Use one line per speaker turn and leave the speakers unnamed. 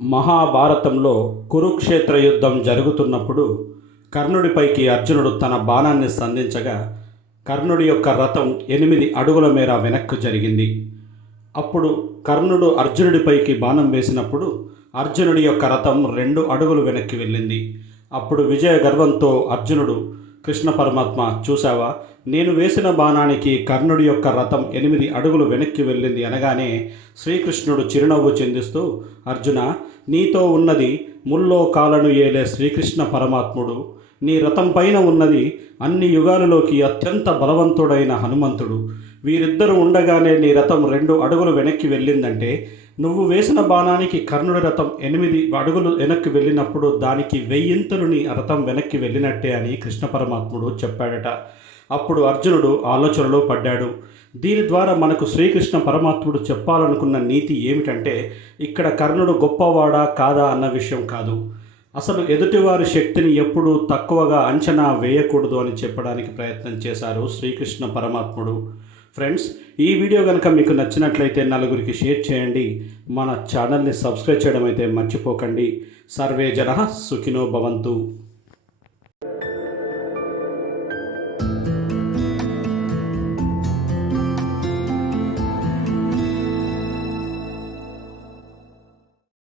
మహాభారతంలో కురుక్షేత్ర యుద్ధం జరుగుతున్నప్పుడు కర్ణుడిపైకి అర్జునుడు తన బాణాన్ని సంధించగా కర్ణుడి యొక్క రథం ఎనిమిది అడుగుల మేర వెనక్కు జరిగింది. అప్పుడు కర్ణుడు అర్జునుడిపైకి బాణం వేసినప్పుడు అర్జునుడి యొక్క రథం రెండు అడుగులు వెనక్కి వెళ్ళింది. అప్పుడు విజయ గర్వంతో అర్జునుడు కృష్ణ పరమాత్మ చూసావా నేను వేసిన బాణానికి కర్ణుడి యొక్క రథం ఎనిమిది అడుగులు వెనక్కి వెళ్ళింది అనగానే శ్రీకృష్ణుడు చిరునవ్వు చెందిస్తూ అర్జున నీతో ఉన్నది ముల్లో కాలను ఏలే శ్రీకృష్ణ పరమాత్ముడు. నీ రథం పైన ఉన్నది అన్ని యుగాలలోకి అత్యంత బలవంతుడైన హనుమంతుడు. వీరిద్దరూ ఉండగానే నీ రథం రెండు అడుగులు వెనక్కి వెళ్ళిందంటే నువ్వు వేసిన బాణానికి కర్ణుడి రథం ఎనిమిది అడుగులు వెనక్కి వెళ్ళినప్పుడు దానికి వెయ్యింతలు నీ రథం వెనక్కి వెళ్ళినట్టే అని కృష్ణ పరమాత్ముడు చెప్పాడట. అప్పుడు అర్జునుడు ఆలోచనలో పడ్డాడు. దీని ద్వారా మనకు శ్రీకృష్ణ పరమాత్ముడు చెప్పాలనుకున్న నీతి ఏమిటంటే ఇక్కడ కర్ణుడు గొప్పవాడా కాదా అన్న విషయం కాదు. అసలు ఎదుటివారి శక్తిని ఎప్పుడూ తక్కువగా అంచనా వేయకూడదు అని చెప్పడానికి ప్రయత్నం చేశారు శ్రీకృష్ణ పరమాత్ముడు. ఫ్రెండ్స్ ఈ వీడియో కనుక మీకు నచ్చినట్లయితే నలుగురికి షేర్ చేయండి. మన ఛానల్ని సబ్స్క్రైబ్ చేయడం అయితే మర్చిపోకండి. సర్వే జన సుఖినో భవంతు.